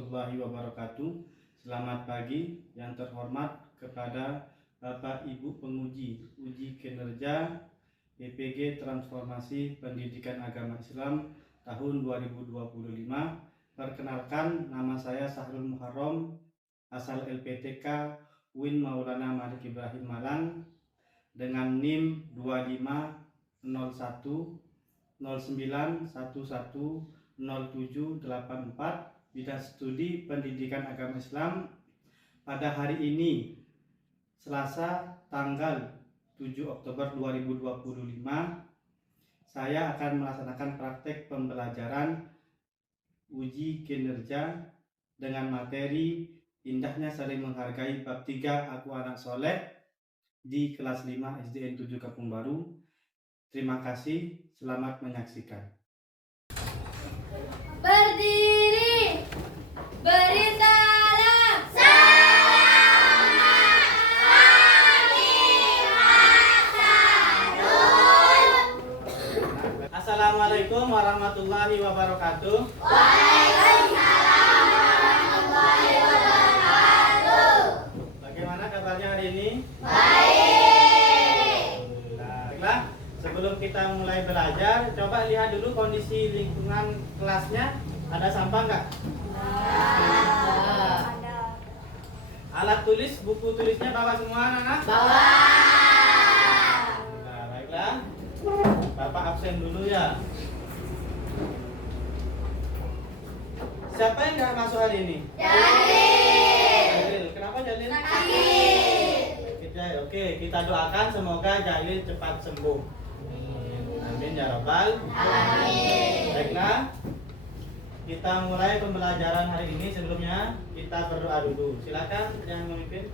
warahmatullahi wabarakatuh. Selamat pagi yang terhormat kepada Bapak Ibu penguji uji kinerja BPG Transformasi Pendidikan Agama Islam tahun 2025. Perkenalkan, nama saya Sahrul Muharram, asal LPTK UIN Maulana Malik Ibrahim Malang dengan NIM 250109110784 bidang studi Pendidikan Agama Islam. Pada hari ini Selasa tanggal 7 Oktober 2025 saya akan melaksanakan praktek pembelajaran uji kinerja dengan materi indahnya saling menghargai bab 3 Aku Anak Soleh di kelas 5 SDN 7 Kampung Baru. Terima kasih, selamat menyaksikan. Berdiri, beri salam. Assalamualaikum warahmatullahi wabarakatuh. Waalaikumsalam warahmatullahi wabarakatuh. Bagaimana kabarnya hari ini? Baik. Baiklah, sebelum kita mulai belajar, coba lihat dulu kondisi lingkungan kelasnya. Ada sampah nggak? Ada. Alat tulis, buku tulisnya bawa semua anak-anak? Bawa. Nah, baiklah. Bapak absen dulu ya. Siapa yang nggak masuk hari ini? Jalil. Kenapa Jalil? Sakit. Oke, kita doakan semoga Jalil cepat sembuh. Amin ya rabbal. Amin. Baiklah, kita mulai pembelajaran hari ini. Sebelumnya kita berdoa dulu. Silakan yang memimpin.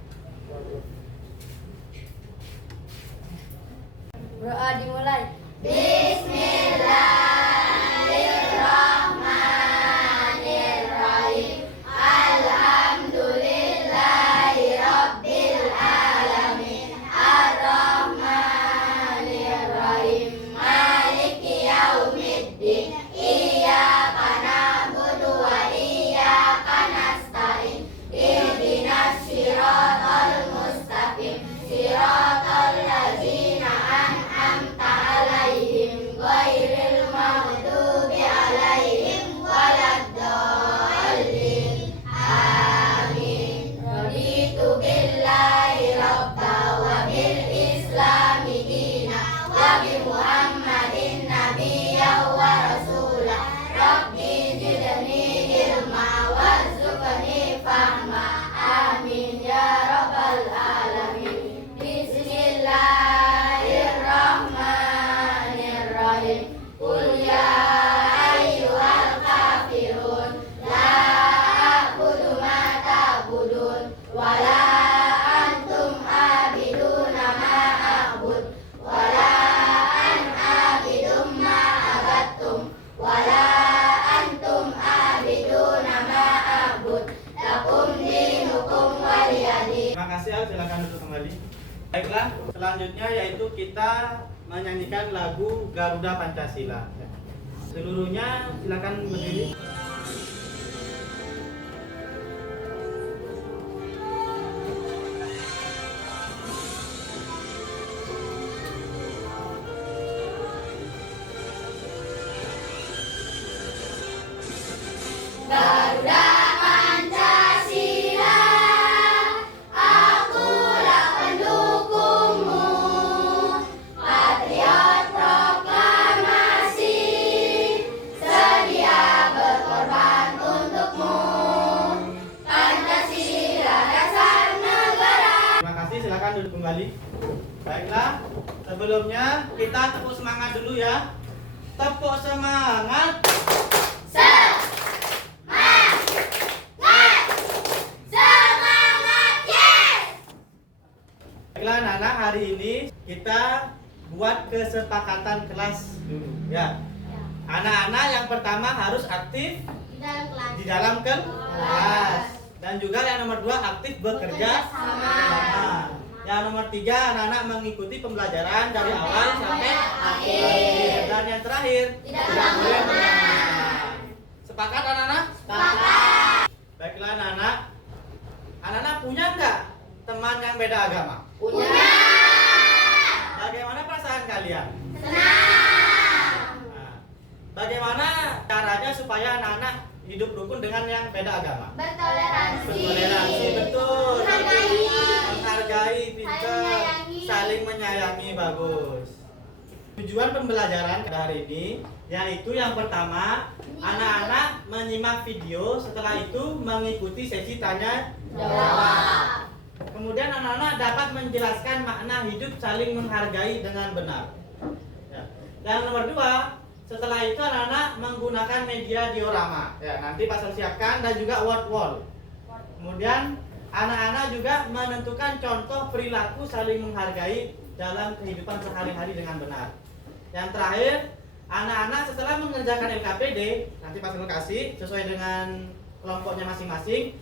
Doa dimulai. Bismillahirrahmanirrahim. Alhamdulillahirabbil alamin. Arrahmanirrahim. Maliki yaumiddin. Iyyaka na'budu wa iyyaka nasta'in. Ihdinas siratal mustaqim. Siratal ladzina an'amta 'alaihim ghairil maghdubi 'alaihim waladdallin. Amin. Raditu billahi rabba wa bil islami dina wa bi Muhammadin nabiyya wa rasula. Rabbi zidni ilma warzuqni fahma. Amin ya rabbal alamin. Bismillahirrahmanirrahim. Qul ya ayyuhal kafirun la a'budu ma ta'budun wa la antum abiduna ma a'bud wa la an abidum ma abattum wa la antum abiduna ma a'bud. Lakum dinukum waliyadin. Terima kasih Al, silakan duduk kembali. Baiklah, selanjutnya yaitu kita menyanyikan lagu Garuda Pancasila. Seluruhnya silakan berdiri. Garuda Pancasila, akulah pendukungmu. Patriot proklamasi, sedia berkorban untukmu. Pancasila dasar negara. Terima kasih, silakan duduk kembali. Baiklah, sebelumnya kita tepuk semangat dulu ya. Tepuk semangat. Semangat, yes! Baiklah anak-anak, hari ini kita buat kesepakatan kelas dulu ya. Anak-anak yang pertama harus aktif di dalam kelas. Dan juga yang nomor 2 aktif bekerja sama. Yang nomor 3 anak-anak mengikuti pembelajaran dari awal sampai akhir. Dan yang terakhir tidak boleh bermain. Sepakat anak-anak? Sepakat. teman yang beda agama? Punya. Bagaimana perasaan kalian? Senang. Nah, bagaimana caranya supaya anak-anak hidup rukun dengan yang beda agama? Bertoleransi. Bertoleransi, betul. Menghargai, pintar. menyayangi. Saling menyayangi, bagus. Tujuan pembelajaran pada hari ini yaitu yang pertama, anak-anak menyimak video, setelah itu mengikuti sesi tanya jawab. Kemudian anak-anak dapat menjelaskan makna hidup saling menghargai dengan benar. Ya. Yang nomor 2, setelah itu anak-anak menggunakan media diorama. Ya, nanti Pak Sel siapkan, dan juga word wall. Kemudian anak-anak juga menentukan contoh perilaku saling menghargai dalam kehidupan sehari-hari dengan benar. Yang terakhir, anak-anak setelah mengerjakan LKPD, nanti Pak Sel kasih sesuai dengan kelompoknya masing-masing,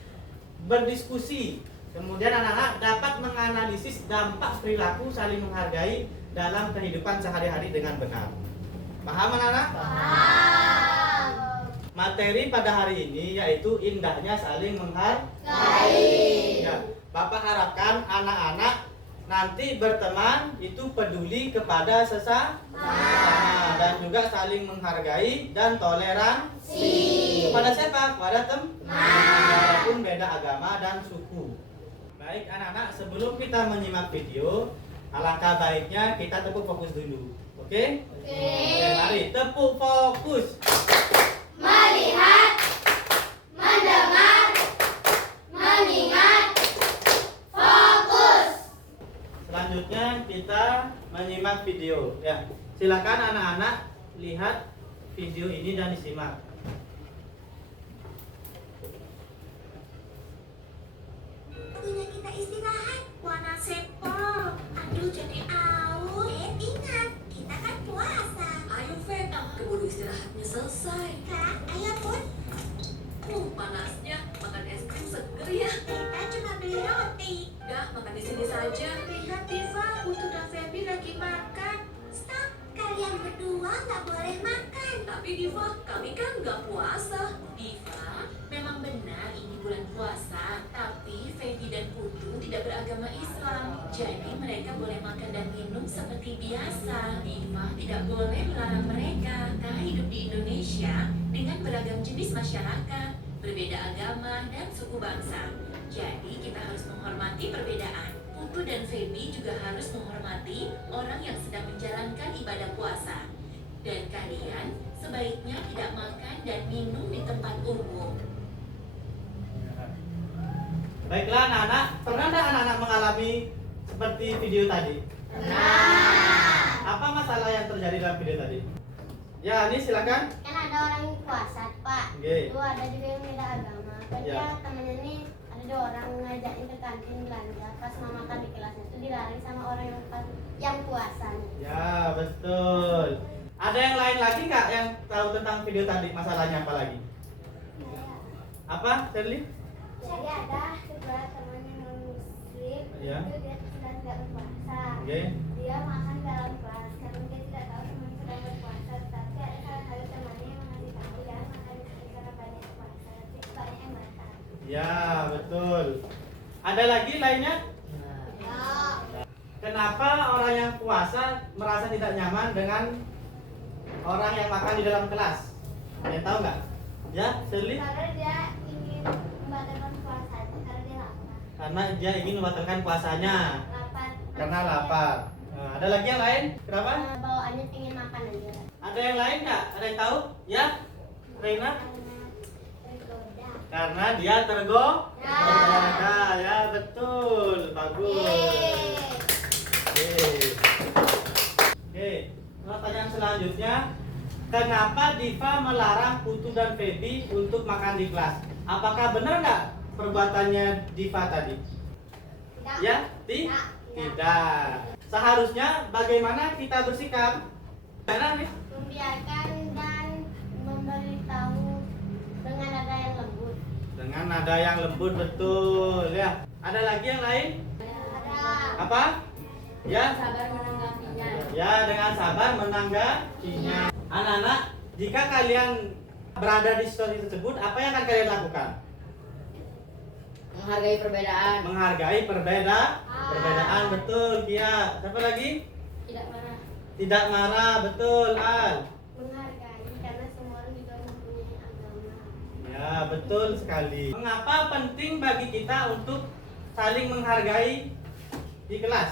berdiskusi. Kemudian anak-anak dapat menganalisis dampak perilaku saling menghargai dalam kehidupan sehari-hari dengan benar. Paham anak-anak? Paham. Materi pada hari ini yaitu indahnya saling menghargai. Ya, Bapak harapkan anak-anak nanti berteman itu peduli kepada sesama dan juga saling menghargai dan toleransi. Kepada siapa? Kepada teman, walaupun beda agama dan suku. Baik anak-anak, sebelum kita menyimak video, alangkah baiknya kita tepuk fokus dulu. Oke? Oke, mari tepuk fokus. Melihat, mendengar, mengingat, fokus. Selanjutnya kita menyimak video. Ya, silakan anak-anak lihat video ini dan disimak. Waktunya kita istirahat, Wana Sepol. Aduh, jadi aus. Ingat, kita kan puasa. Ayo Fen, keburu istirahatnya selesai. Kak, ayo Put. Panasnya makan es krim seger ya. Kita cuma beli roti. Dah, makan di sini saja. Lihat Diva, Putu dan Feby lagi makan. Stop, kalian berdua nggak boleh makan. Tapi Diva, kami kan nggak puasa. Diva, memang benar ini bulan puasa, tapi Feby dan Putu tidak beragama Islam. Jadi mereka boleh makan dan minum seperti biasa. Diva tidak boleh melarang mereka karena hidup di Indonesia dengan beragam jenis masyarakat, berbeda agama dan suku bangsa. Jadi kita harus menghormati perbedaan. Putu dan Feby juga harus menghormati orang yang sedang menjalankan ibadah puasa. Dan kalian sebaiknya tidak makan dan minum di tempat umum. Baiklah anak-anak, pernah nggak anak-anak mengalami seperti video tadi? Apa masalah yang terjadi dalam video tadi? Ya, ini silakan. Kan ada orang yang puasa, Pak. Oke. Itu ada juga yang beda agama. Kan Ya. dia temennya nih ada 2 orang ngajakin ke kantin belanja. Pas mau makan di kelasnya itu dilari sama orang yang puasa nih. Ya, betul. Ada yang lain lagi nggak yang tahu tentang video tadi? Masalahnya apa lagi? Apa, Shirley? Jadi ada sebuah teman yang non muslim, Ya. itu dia sedang tidak berpuasa. Oke. Dia makan dalam kelas karena dia tidak tahu teman sedang berpuasa. Tapi ada salah satu temannya yang mengasih tahu jangan makan di sini karena banyak puasa. Nanti banyak yang makan. Ya, betul. Ada lagi lainnya? Ya. Kenapa orang yang puasa merasa tidak nyaman dengan orang yang makan di dalam kelas? Ada yang tahu nggak? Ya, Shirley? Karena dia ingin membatalkan puasanya karena dia lapar. Karena dia ingin membatalkan puasanya Lapar. karena lapar. Nah, ada lagi yang lain? Kenapa? Bawaannya pengen makan aja. Ada yang lain nggak? Ada yang tahu? Ya, Reina? Karena tergoda. Karena dia tergoda. Ya, betul. Bagus. Oke, pertanyaan selanjutnya, kenapa Diva melarang Putu dan Feby untuk makan di kelas? Apakah benar nggak perbuatannya Diva tadi? Tidak. Ya, Tidak. tidak. Seharusnya bagaimana kita bersikap? Karena nih, Membiarkan dan memberitahu dengan nada yang lembut. dengan nada yang lembut, betul ya. Ada lagi yang lain? Ada. Apa? Ya, Sabar menanggapinya. ya dengan sabar menanggapinya. Anak-anak, jika kalian berada di situasi tersebut, apa yang akan kalian lakukan? Menghargai perbedaan. Menghargai perbedaan, betul. Kia. Siapa lagi? Tidak marah. Tidak marah, betul. Al. Menghargai karena semua orang juga mempunyai agama. Ya, betul sekali. Mengapa penting bagi kita untuk saling menghargai di kelas?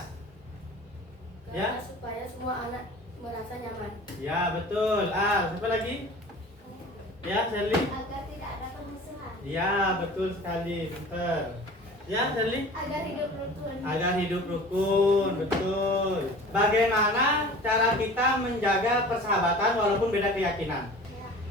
Ya. Karena supaya semua anak merasa nyaman. Ya, betul. Al. Siapa lagi? Ya, Sally. Agar tidak ada permusuhan. Ya, betul sekali. Pinter. Ya, Sally. Agar hidup rukun. Agar hidup rukun, betul. Bagaimana cara kita menjaga persahabatan walaupun beda keyakinan?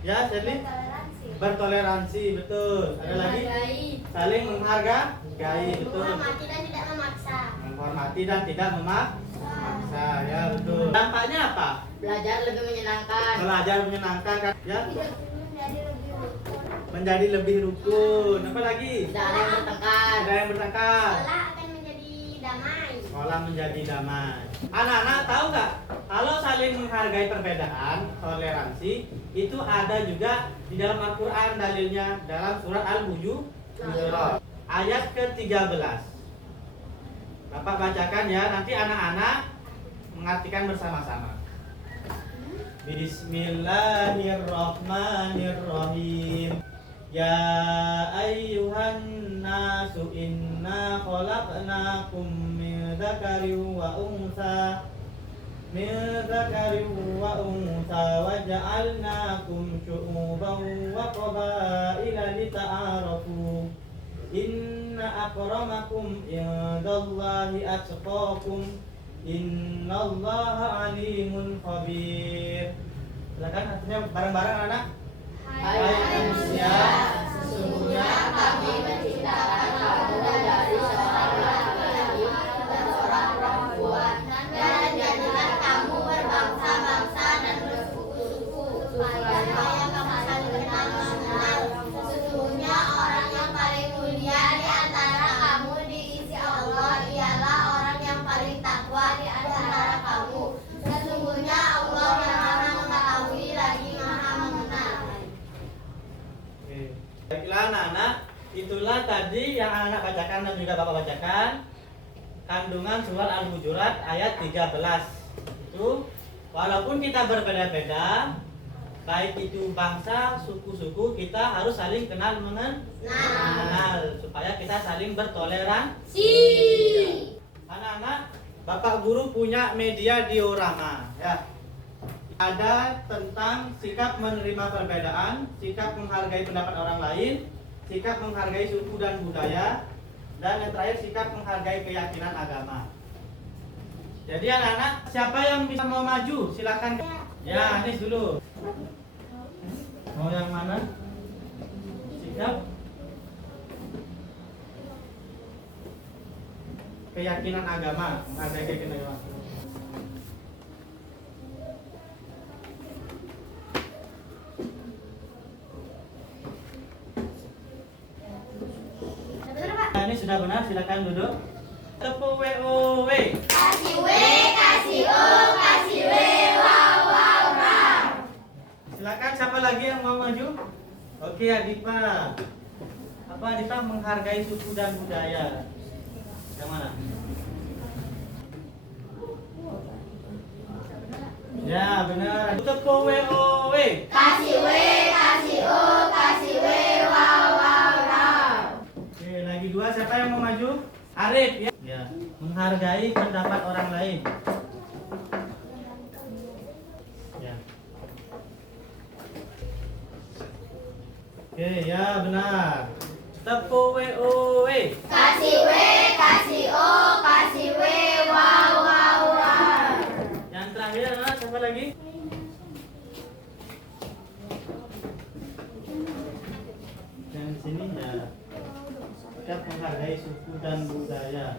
Ya, Sally. Toleransi. Bertoleransi, betul. Ada lagi? Saling menghargai, betul. Menghormati dan tidak memaksa. Menghormati dan tidak memaksa, ya betul. Dampaknya apa? Belajar lebih menyenangkan. Belajar menyenangkan, kan? Ya. Hidup menjadi lebih rukun. Menjadi lebih rukun. Apa lagi? Tidak ada yang bertengkar. Tidak yang bertengkar. Sekolah akan menjadi damai. Sekolah menjadi damai. Anak-anak tahu nggak? Kalau saling menghargai perbedaan, toleransi, itu ada juga di dalam Al-Quran dalilnya dalam surat Al-Hujurat ayat ke-13. Bapak bacakan ya, nanti anak-anak mengartikan bersama-sama. Bismillahirrahmanirrahim. Ya ayyuhan nasu inna khalaqnakum min dzakarin wa unsa wa ja'alnakum syu'uban wa qabaila lita'arafu. Inna akramakum indallahi atqakum. Innallaha alimun khabir. Silakan artinya bareng-bareng anak. Hai manusia, sesungguhnya kami menciptakan kamu dari seorang laki-laki dan seorang perempuan dan jadikan kamu berbangsa-bangsa dan bersuku-suku supaya kamu saling kenal. Sesungguhnya orang yang paling mulia di antara kamu diisi Allah ialah orang yang paling takwa di antara kamu. Sesungguhnya Allah yang Maha mengetahui lagi Maha mengenal. Oke. Baiklah anak-anak, itulah tadi yang anak bacakan dan juga Bapak bacakan kandungan surat Al-Hujurat ayat 13. Itu walaupun kita berbeda-beda, baik itu bangsa, suku-suku, kita harus saling kenal mengenal supaya kita saling bertoleransi. Anak-anak, Bapak Guru punya media diorama ya. Ada tentang sikap menerima perbedaan, sikap menghargai pendapat orang lain, sikap menghargai suku dan budaya, dan yang terakhir sikap menghargai keyakinan agama. Jadi anak-anak, siapa yang bisa mau maju? Silakan. Ya, Anis dulu. Mau yang mana? Sikap keyakinan agama, menghargai keyakinan agama. Nah, ini sudah benar, silakan duduk. Tepuk WOW. Kasih W, kasih O, kasih W, wow, wow, wow. Silakan siapa lagi yang mau maju? Oke, Adipa. Apa Adipa menghargai suku dan budaya? Yang mana? Ya, benar. Tepuk WOW. Kasih W, kasih O, kasih W, wow, wow, wow. Oke, lagi dua. Siapa yang mau maju? Arif ya. Ya, menghargai pendapat orang lain. Ya. Oke, ya benar. Tepuk WOW. Kasih W, kasih O, kasih W, wow, wow, wow. Yang terakhir adalah siapa lagi? Yang di sini ya. Sikap menghargai suku dan budaya.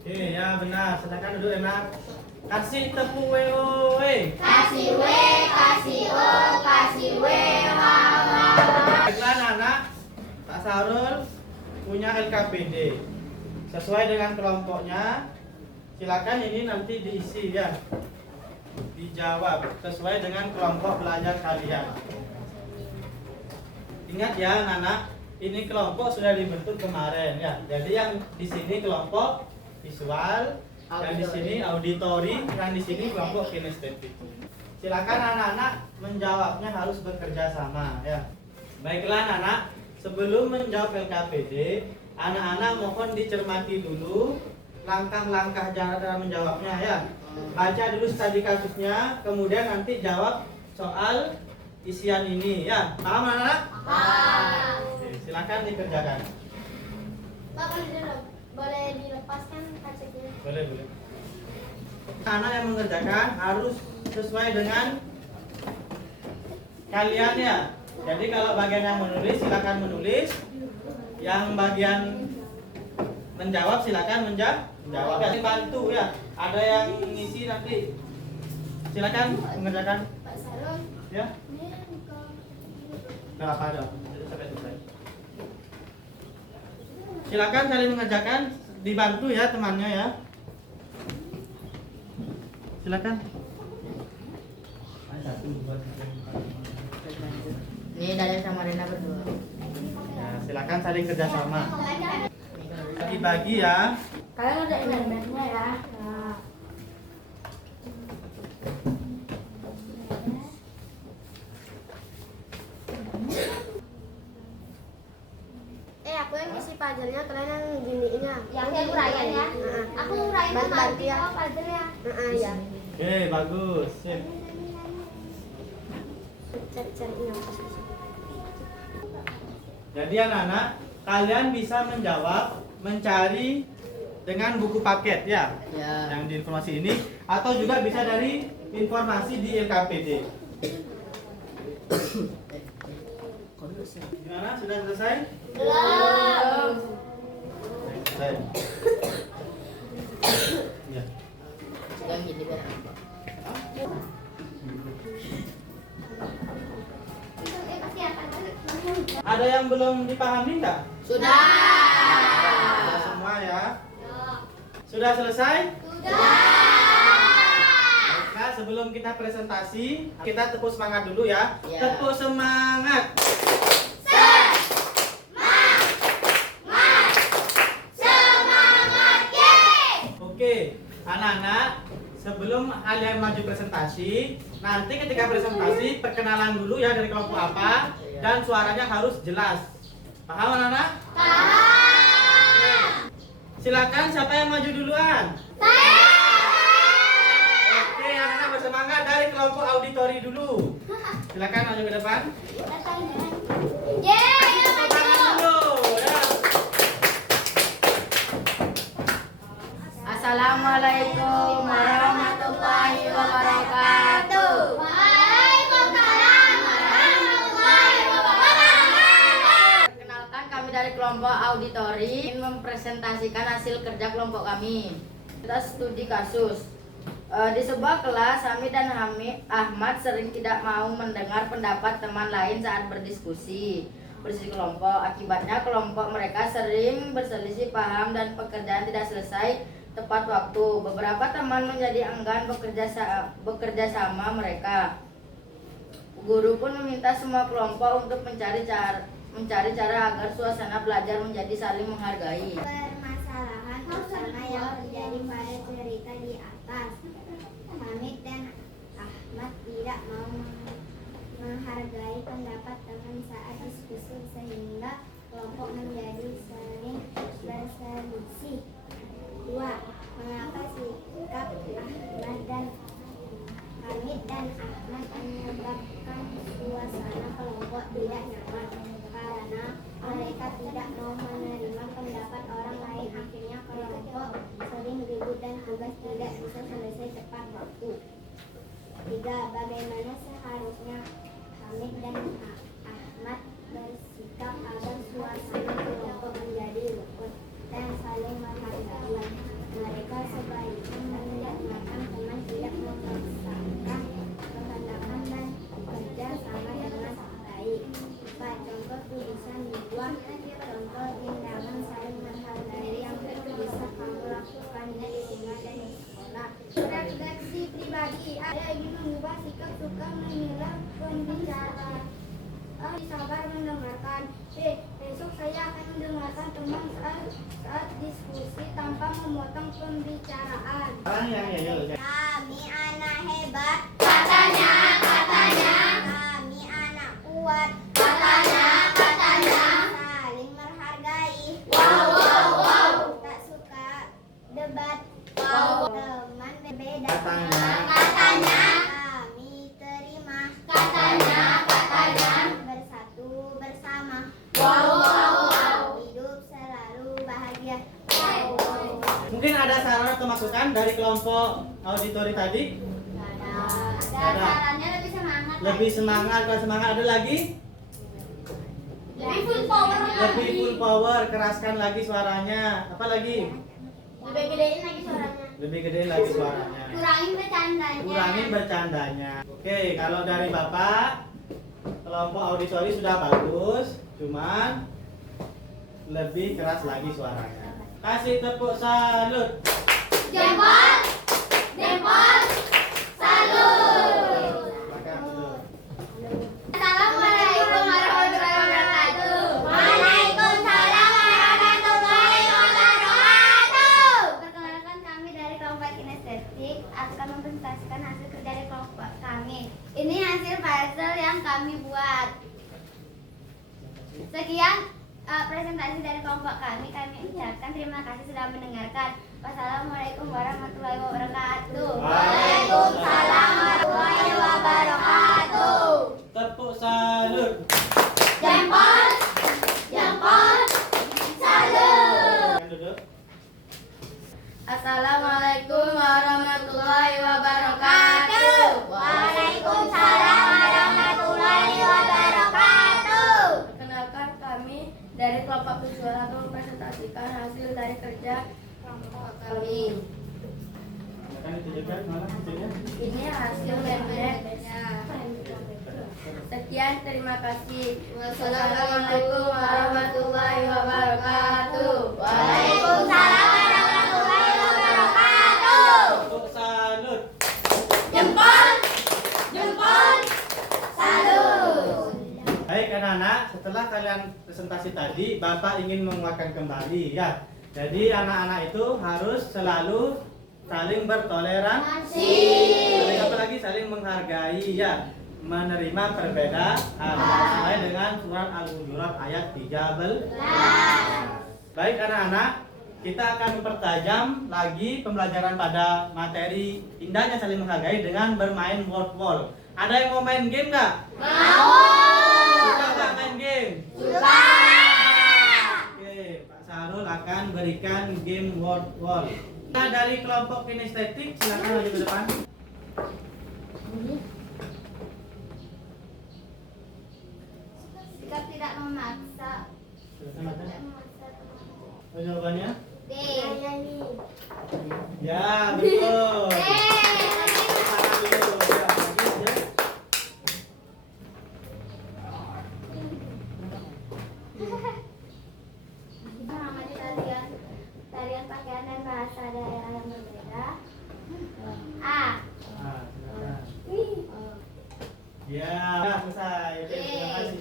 Oke, ya benar. Silakan duduk enak. Kasih tepuk WOW. Kasih W, kasih O, kasih W, wow, wow. Baiklah anak, Pak Sarul punya LKPD sesuai dengan kelompoknya. Silakan ini nanti diisi ya. dijawab sesuai dengan kelompok belajar kalian. Ingat ya anak-anak, ini kelompok sudah dibentuk kemarin ya. Jadi yang di sini kelompok visual, yang di sini auditori, yang di sini kelompok kinestetik. Silakan anak-anak menjawabnya harus bekerja sama ya. Baiklah anak-anak, sebelum menjawab LKPD, anak-anak mohon dicermati dulu langkah-langkah cara menjawabnya ya. Baca dulu studi kasusnya, kemudian nanti jawab soal isian ini ya. Paham anak-anak? Paham. Oke, silakan dikerjakan. Pak, boleh dilepaskan kacanya? Boleh. Anak yang mengerjakan harus sesuai dengan kalian ya. Jadi kalau bagian yang menulis silakan menulis, yang bagian menjawab silakan menjawab. Ya, bantu ya. Ada yang ngisi nanti. Silakan mengerjakan Pak Sarul, ya. ini buka. Enggak apa ada. Sampai selesai. Silakan saling mengerjakan, dibantu ya temannya ya. Silakan. Ini Daniel sama Rena berdua. Ya, silakan saling kerjasama. Bagi-bagi ya. Kalian ada internetnya ya. Aku yang isi puzzle-nya, kalian yang giniin ya. Yang ngurain ya. Aku ngurain bantu ya puzzle ya. Ya. Oke, bagus. Sip. Cari yang pas. Jadi anak-anak, kalian bisa menjawab, mencari dengan buku paket ya. Ya. Yang di informasi ini, atau juga bisa dari informasi di LKPD. Gimana? Sudah selesai? Belum. Selesai. Ya. Yang gini biar apa? Ada yang belum dipahami enggak? Sudah. Sudah semua ya. Sudah selesai? Nah, sebelum kita presentasi, kita tepuk semangat dulu ya. Ya. Tepuk semangat. Oke, anak-anak, sebelum kalian maju presentasi, nanti ketika presentasi perkenalan dulu ya dari kelompok apa, dan suaranya harus jelas. Paham anak-anak? Paham. Silakan siapa yang maju duluan? Oke, anak-anak bersemangat dari kelompok auditori dulu. Silakan maju ke depan. Tepuk tangan dulu, ya. Assalamualaikum warahmatullahi wabarakatuh. Perkenalkan, kami dari kelompok auditori ingin mempresentasikan hasil kerja kelompok kami. Kita studi kasus. Di sebuah kelas, Hamid dan Ahmad sering tidak mau mendengar pendapat teman lain saat berdiskusi kelompok. Akibatnya kelompok mereka sering berselisih paham dan pekerjaan tidak selesai tepat waktu. Beberapa teman menjadi enggan bekerja sama mereka. Guru pun meminta semua kelompok untuk mencari cara agar suasana belajar menjadi saling menghargai. Permasalahan utama yang terjadi pada cerita di atas. Hamid dan Ahmad tidak mau menghargai pendapat teman saat diskusi sehingga kelompok menjadi sering berselisih. 2. Mengapa sikap Hamid dan Ahmad menyebabkan suasana kelompok tidak nyaman? Karena mereka tidak mau menerima pendapat orang lain, akhirnya kelompok sering ribut dan tugas tidak bisa selesai tepat waktu. 3. Bagaimana seharusnya Hamid dan Ahmad bersikap agar suasana kelompok menjadi rukun dan saling menghargai? Mereka sebaiknya mendengarkan teman, tidak memaksakan kehendak dan bekerja sama dengan baik. 4. Contoh tulisan 2. Contoh tindakan saling menghargai yang bisa kamu lakukan di rumah dan di sekolah. Refleksi pribadi. Ada memilah pembicaraan. A. Sabar mendengarkan. B. Besok saya akan mendengarkan teman saat diskusi tanpa memotong pembicaraan. Sekarang yang ya. Kami anak hebat. Katanya. Kami anak kuat. Katanya. Saling menghargai. Wow. Tak suka debat. Wow. Teman berbeda. Katanya. Kami terima. Katanya. Bersatu bersama. Wow. Hidup selalu bahagia. Mungkin ada saran atau masukan dari kelompok auditori tadi? Ada. Sarannya lebih semangat. Lebih semangat, kalau semangat ada lagi? Lebih full power Lebih full power, keraskan lagi suaranya. Apa lagi? Lebih gedein lagi suaranya. Lebih gede lagi suaranya. Kurangin bercandanya. Kurangin bercandanya. Oke, kalau dari Bapak, kelompok auditori sudah bagus, cuman lebih keras lagi suaranya. Kasih tepuk salut. Jempol. Salut. Makan dulu. Assalamualaikum warahmatullahi wabarakatuh. Waalaikumsalam warahmatullahi wabarakatuh. Perkenalkan, kami dari kelompok kinestetik akan mempresentasikan hasil kerja dari kelompok kami. Ini hasil puzzle yang kami buat. Sekian presentasi dari kelompok kami. Kami ucapkan terima kasih sudah mendengarkan. Wassalamualaikum warahmatullahi wabarakatuh. Waalaikumsalam warahmatullahi wabarakatuh. Tepuk salut. Jempol. Salut. Makan dulu. Assalamualaikum warahmatullahi wabarakatuh. Waalaikumsalam warahmatullahi wabarakatuh. Perkenalkan, kami dari kelompok visual akan mempresentasikan hasil dari kerja kelompok kami. Makan itu juga, mana kecilnya? Ini hasil membernya. Sekian, terima kasih. Wassalamualaikum warahmatullahi wabarakatuh. Waalaikumsalam warahmatullahi wabarakatuh. Tepuk salut. Jempol. Salut. Baik anak-anak, setelah kalian presentasi tadi, Bapak ingin menguatkan kembali ya. Jadi anak-anak itu harus selalu saling bertoleransi. Saling apa lagi? Saling menghargai ya. Menerima perbedaan sesuai dengan surat Al-Hujurat ayat 13. Baik anak-anak, kita akan mempertajam lagi pembelajaran pada materi indahnya saling menghargai dengan bermain word wall. Ada yang mau main game nggak? Suka nggak main game? Suka. Oke, Pak Sarul akan berikan game word wall. Kita dari kelompok kinestetik, silakan maju ke depan. Sikap tidak memaksa. Silakan Mata. Tidak memaksa teman. Oh, jawabannya? D. Ya, betul. D. Tangan dulu. Ya, lagi, ya. Mengamati tarian pakaian dan bahasa daerah yang berbeda. A. Ah, silakan. Ya, selesai. Oke, terima kasih.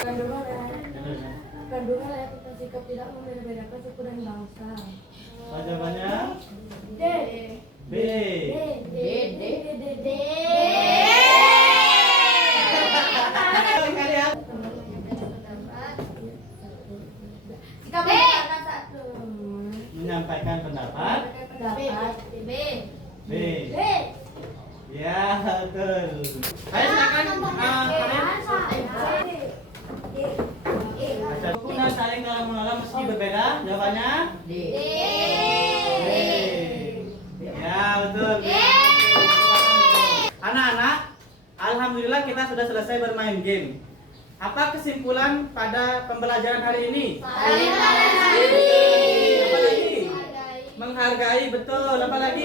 Kandungan Benar, ya. kandungan etika sikap tidak membeda-bedakan suku dan bangsa. Oh, jawabannya? D. B. Kalian? Sikap menyatakan satu. Menyampaikan pendapat. Pendapat. B. B. Ya, betul. Ayo silakan kalian. Guna saling dalam menolong meski berbeda. Jawabannya? D. B. Ya, betul. Anak-anak, alhamdulillah kita sudah selesai bermain game. Apa kesimpulan pada pembelajaran hari ini? Saling menghargai. Apa lagi? Menghargai, betul. Apa lagi?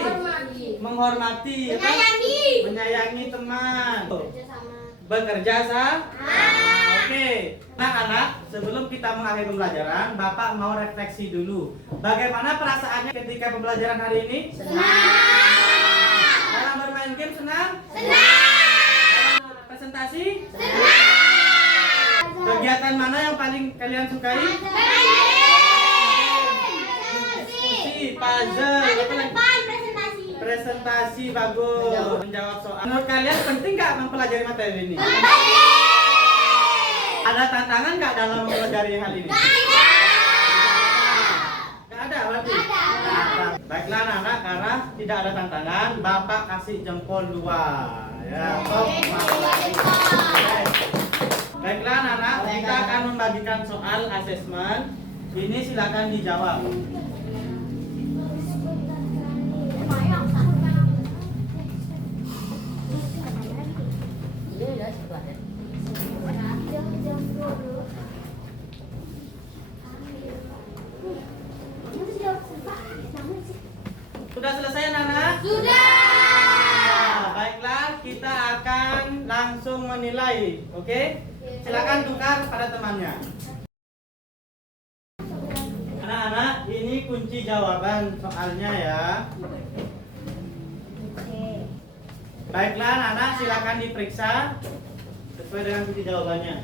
Menghormati. Apa? Menyayangi teman. Bekerja sama. Oke. Anak-anak, sebelum kita mengakhiri pembelajaran, Bapak mau refleksi dulu. Bagaimana perasaannya ketika pembelajaran hari ini? Senang. Dalam bermain main game senang? Senang. Presentasi? Senang. Kegiatan mana yang paling kalian sukai? Diskusi, puzzle, apa lagi? Presentasi, bagus. Menjawab soal. Menurut kalian penting nggak mempelajari materi ini? Ada tantangan nggak dalam mempelajari hal ini? Nggak ada, berarti? Ada. Baiklah anak-anak, karena tidak ada tantangan, Bapak kasih jempol 2. Ya, top. Baiklah anak-anak, kita akan membagikan soal asesmen. Ini silakan dijawab. Sudah selesai anak-anak? Sudah. Nah, baiklah, kita akan langsung menilai. Oke? Silakan tukar pada temannya. Anak-anak, ini kunci jawaban soalnya ya. Baiklah anak-anak, silakan diperiksa sesuai dengan kunci jawabannya.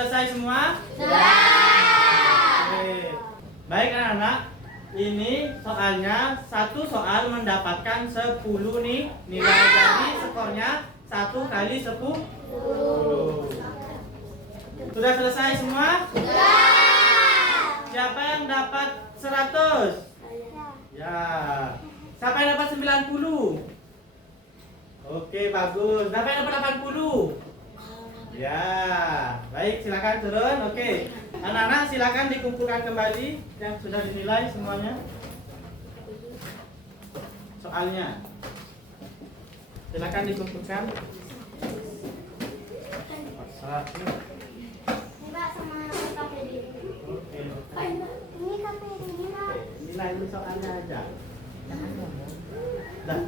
Selesai semua? Sudah. Oke. Baik anak-anak, ini soalnya satu soal mendapatkan 10 nih nilai, jadi skornya 1 kali 10. Sudah selesai semua? Sudah. Siapa yang dapat 100? Ya. Siapa yang dapat 90? Oke, bagus. Siapa yang dapat 80? Ya. Baik, silakan turun. Oke. Anak-anak silakan dikumpulkan kembali yang sudah dinilai semuanya. Soalnya. Silakan dikumpulkan. Mbak sama kafe di. Oke. Ini kafe di Mbak. Nilai soalnya aja. Dah.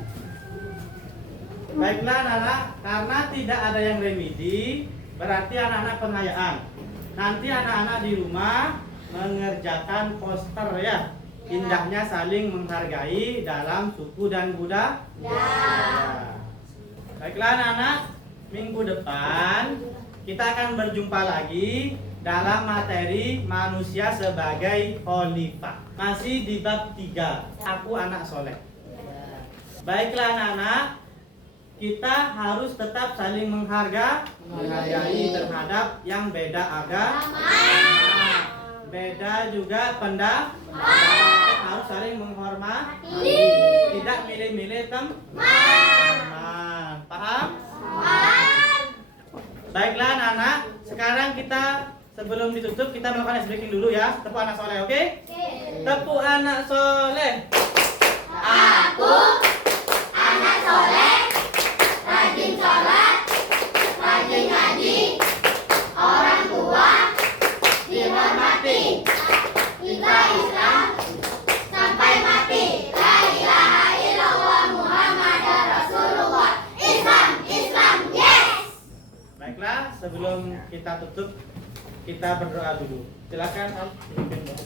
Baiklah anak-anak, karena tidak ada yang remedi, berarti anak-anak pengayaan. Nanti anak-anak di rumah mengerjakan poster ya. Indahnya saling menghargai dalam suku dan budaya. Ya. Baiklah anak-anak, minggu depan kita akan berjumpa lagi dalam materi manusia sebagai khalifah. Masih di bab 3, aku anak soleh. Baiklah anak-anak, kita harus tetap saling menghargai terhadap yang beda agama, beda juga pendapat, harus saling menghormati, tidak milih-milih teman. Paham? Baiklah anak-anak, sekarang kita sebelum ditutup kita melakukan ice breaking dulu ya. Tepuk anak soleh, oke? Tepuk anak soleh. Aku anak soleh, rajin sholat, rajin ngaji, orang tua dihormati, kita Islam sampai mati. La ilaha illallah Muhammadar Rasulullah. Islam, yes. Baiklah, sebelum kita tutup kita berdoa dulu. Silakan Al, pimpin doa.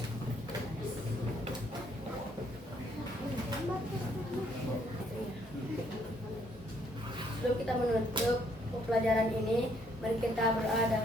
Sebelum kita menutup pelajaran ini, mari kita berdoa dan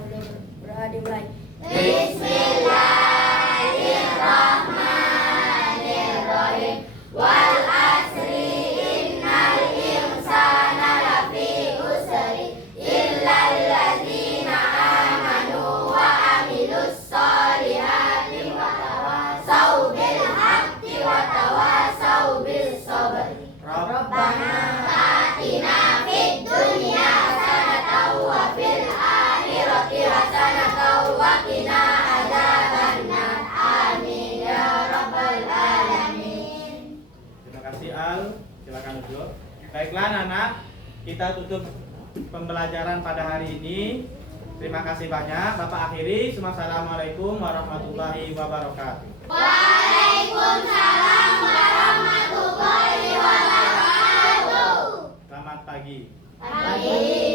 berdoa dimulai. Bismillahirrahmanirrahim. Wal asri innal insana lafi usri illal ladzina amanu wa amilus solihati wa tawasau bil haqqi wa tawasau bis sabri. Rabbana atina fid dunya hasanatan wa fil akhirati hasanatan wa qina adzabannar. Amin ya rabbal alamin. Terima kasih Al, silakan duduk. Baiklah anak-anak, kita tutup pembelajaran pada hari ini. Terima kasih banyak. Bapak akhiri. Assalamualaikum warahmatullahi wabarakatuh. Waalaikumsalam warahmatullahi wabarakatuh. Selamat pagi. Pagi.